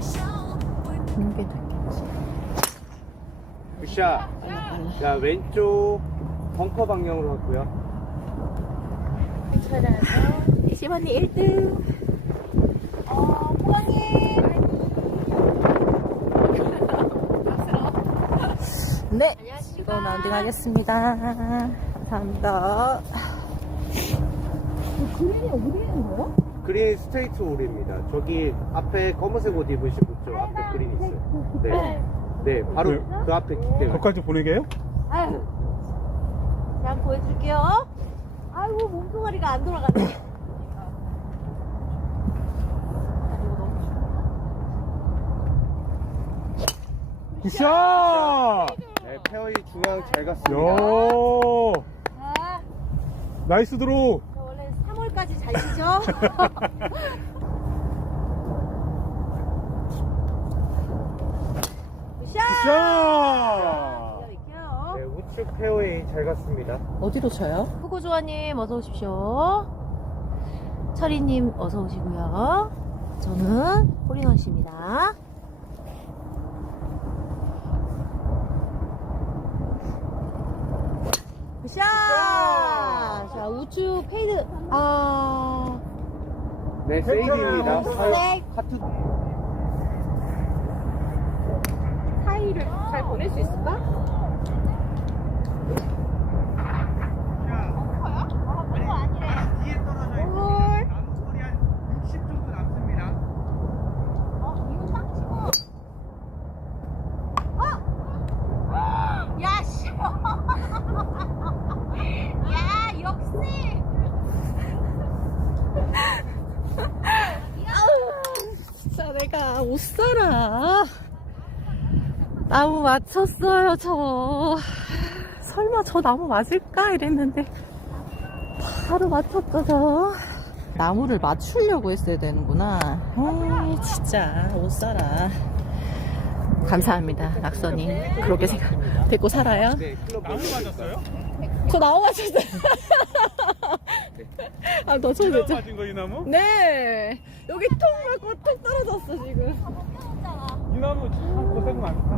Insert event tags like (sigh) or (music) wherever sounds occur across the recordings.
show 이게 낫겠지. 굿샷. 자, 왼쪽 벙커 방향으로 갔고요. 시원이 1등. 어, 포항님. 네, 이거 라운딩 하겠습니다. 감사합니다. 그린 스트레이트 홀입니다. 저기 앞에 검은색 옷 입으신 분저 앞에 그린 있어요. 네. 네, 바로 네. 그 앞에 기대가. 거기까지 보내게요? 아유. 자, 한번 보여줄게요. 아이고, 몸뚱아리가 안 돌아가네. 굿샷! 네, 페어이 중앙 잘 갔습니다. 요 자, 나이스 드로우! 3월까지 잘! (laughs) 굿샷! 기가 네. 우측 페어웨이 잘 갔습니다. 어디로 쳐요? 후구조아님 어서 오십시오. 철이님 어서 오시고요. 저는 홀인원 씨입니다. 굿샷! 자 우측 페이드 아 네, 세이브입니다. 네. 하트. 사이를 잘 보낼 수 있을까? 뒤에 떨어져 홀. 남소리 한 60 정도 남습니다. 야, 씨. 야, 역시. 아우, 내가 못 살아. 나무 맞췄어요, 저. 설마 저 나무 맞을까? 이랬는데. 바로 맞췄죠, 저. 나무를 맞추려고 했어야 되는구나. 아, 진짜 못 살아. 감사합니다, 낙선이. 그렇게 생각, 데리고 살아요? 네, 클럽 나무 맞았어요? 저 나무 맞췄어요. (laughs) 아, 너 처음 됐죠? 맞은 거이 나무? 네. 여기 톡 맞고 톡 떨어졌어, 지금. 이 나무 참 고생 많다.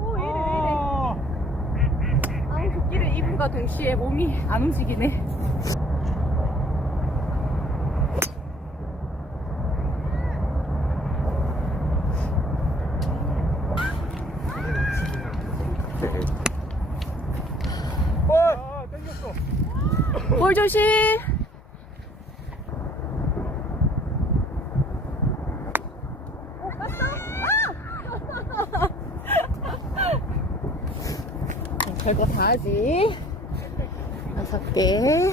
오, 이래, 아, 이래. 아우, 도끼를 입은과 동시에 몸이 안 움직이네. 아, 땡겼어. 볼 조심! 별거 다 하지. 다섯 개.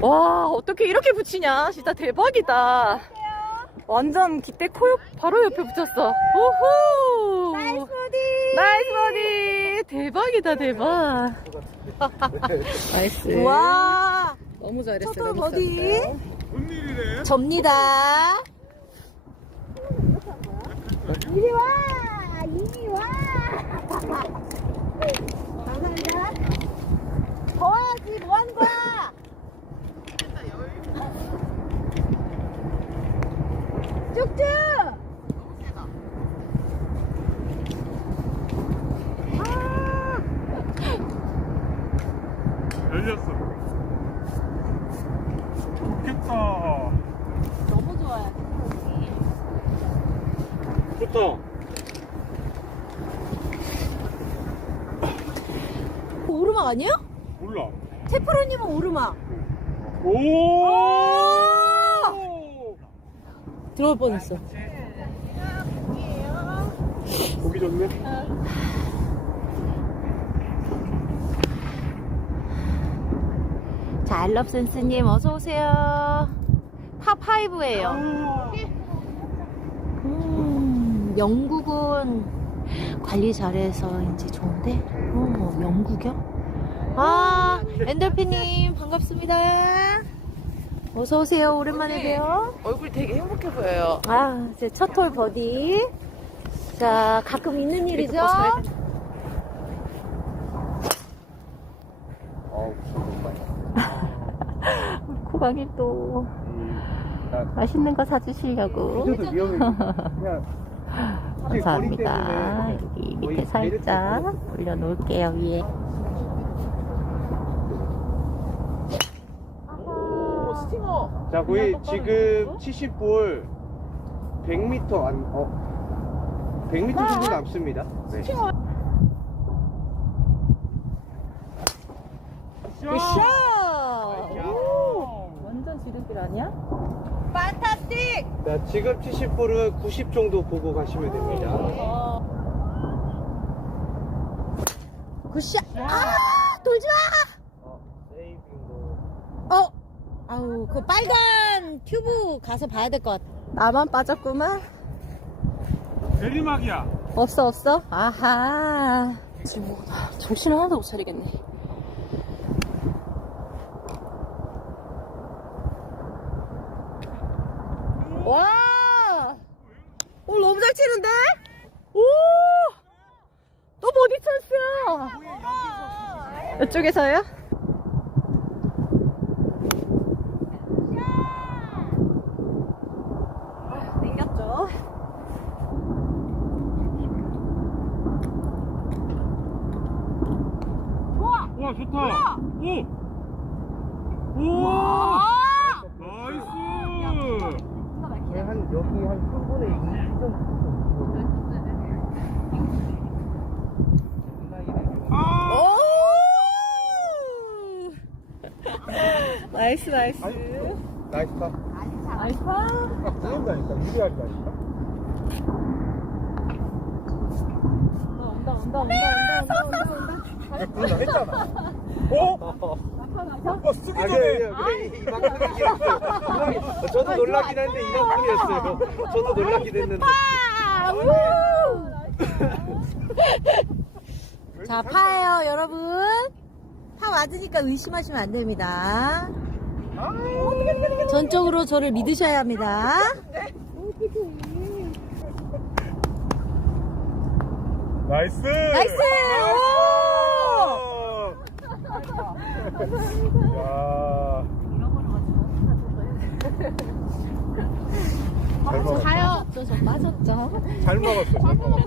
와, 어떻게 이렇게 붙이냐? 진짜 대박이다. 완전 기대 코 옆, 바로 옆에 붙였어. 오호! 나이스 버디! 나이스 버디! 대박이다, 대박. (laughs) 나이스. 와! 너무 잘했어. 첫 버디. 뭔 일이 이리 와! 이리 와! (laughs) 감사합니다. 더 와야지, 뭐 하는 거야? 쭉쭉! 열렸어. 좋겠다. 너무 좋아요. 좋다. 오르막 아니에요? 몰라. 테프로님은 오르막. 오! 들어올 뻔했어. 보기 좋네. 자, 알럽센스님 어서오세요. 파5예요 음, 영국은 관리 잘해서인지 좋은데? 어, 뭐, 영국이요? 아 엔돌피님 반갑습니다. 어서오세요. 오랜만에 봬요. 얼굴 되게 행복해 보여요. 아 제 첫 홀 버디. 자 가끔 있는 일이죠? 어우 코방이 (laughs) 또 맛있는 거 사주시려고. 그냥 감사합니다. 여기 밑에 살짝 올려놓을게요, 위에. 오, 스팅어. 자, 거의 지금 70볼 100m 안, 어, 100m 정도 남습니다. 네. 굿샷! 오! 완전 지름길 아니야? 판타스틱! 자, 지금 70볼은 90 정도 보고 가시면 됩니다. 굿샷! 아! 돌지 마! 어, 세이빙도. 어? 아우, 그 빨간 튜브 가서 봐야 될 것 같아. 나만 빠졌구만. 내리막이야. 없어, 없어? 아하. 지금 뭐, 아, 정신 하나도 못 차리겠네. 와! 오, 너무 잘 치는데? 오! 너 버디 찬스야! 이쪽에서요? 아, 땡겼죠? 와, 좋다. 오! 오! 나이스! 거의 한, 여기 한 3분의 2 정도. 아! 오! 나이스, 나이스. 나이스 파. 나이스 파. 딱 보인다니까, 유리하기다니까. 온다, 온다, 온다, 온다, 온다, 온다, 온다. 했잖아. 어? (laughs) 어, 쓰기 아, 전에. 이-. 저도 놀라긴 했는데 이만큼이었어요. 저도 놀라긴 했는데. 자, 파예요, 여러분. 파 맞으니까 의심하시면 안 됩니다. 전적으로 저를 믿으셔야 합니다. 나이스! 나이스! 야. 잘 먹었어. 가요. 저저 빠졌죠. 잘 먹었어. 잘 먹었어.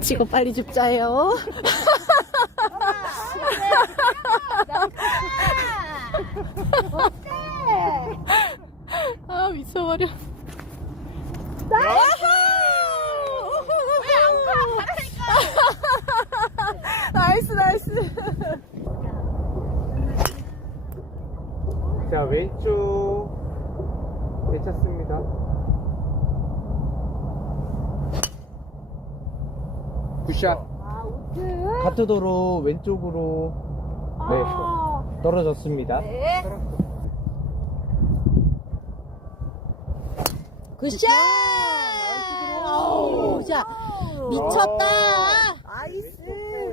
치고 빨리 죽자요. 아 미쳐버려. 나이스 나이스. 자, 왼쪽. 괜찮습니다. 굿샷. 카트도로 왼쪽으로 네, 떨어졌습니다. 굿샷! 오, 자, 미쳤다!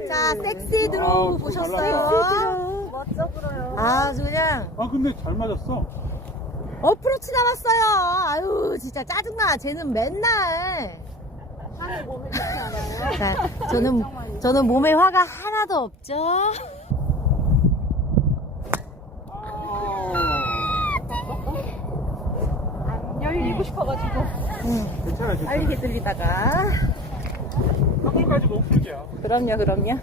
자, 섹시 드로우 아우, 보셨어요? 아주 그냥 아, 근데 잘 맞았어. 어프로치 남았어요. 아유, 진짜 짜증나. 쟤는 맨날. 자, 저는, 저는 몸에 화가 하나도 없죠. 열리고 싶어가지고 괜찮아, 괜찮아. 빨리 들리다가. 한물까지 못 풀게야. 그럼요 그럼요.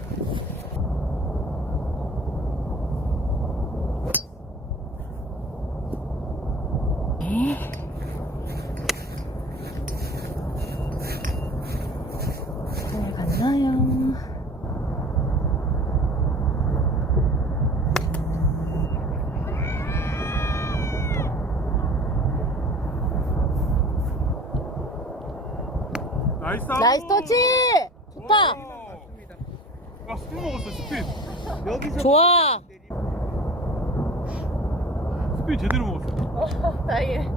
잘 갔나요? 나이스! 터치! 좋다! 아, 스피드 먹었어, 스피드. 여기서 좋아! 스피드 제대로 먹었어. 다행해.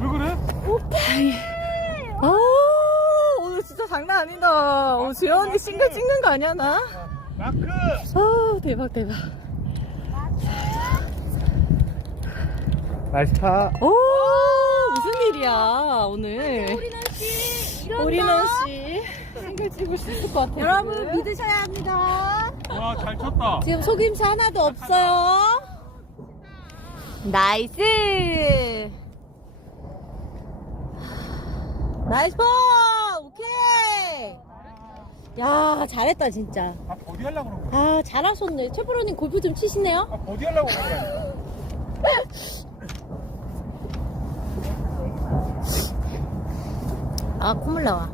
왜 그래? 아 오늘 진짜 장난 아니다. 오늘 주현 언니 싱글 찍는 거 아니야 나? 마크! 아 대박 대박. 나이스 파. 오 무슨 일이야 오늘. 오리넌 씨수 있을 것 같아요. 여러분 믿으셔야 합니다. 와, 잘 쳤다. 지금 속임수 하나도 없어요. 나이스! 나이스 볼! 오케이! 야, 잘했다, 진짜. 아, 버디 하려고 그런 거야. 아, 잘하셨네. 최프로님 골프 좀 치시네요? 아, 버디 하려고 그런 거야. (laughs) 아, 콧물 나와.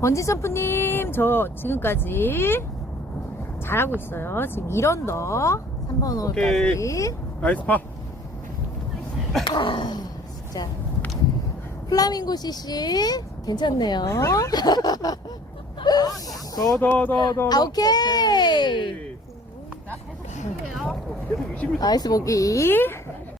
번지점프님, 저 지금까지 잘하고 있어요. 지금 1언더, 3번 홀까지. 나이스 파. 진짜. 플라밍고 CC, 괜찮네요. 더, 더, 더, 더. 아, 오케이. 20m. 나이스 보기.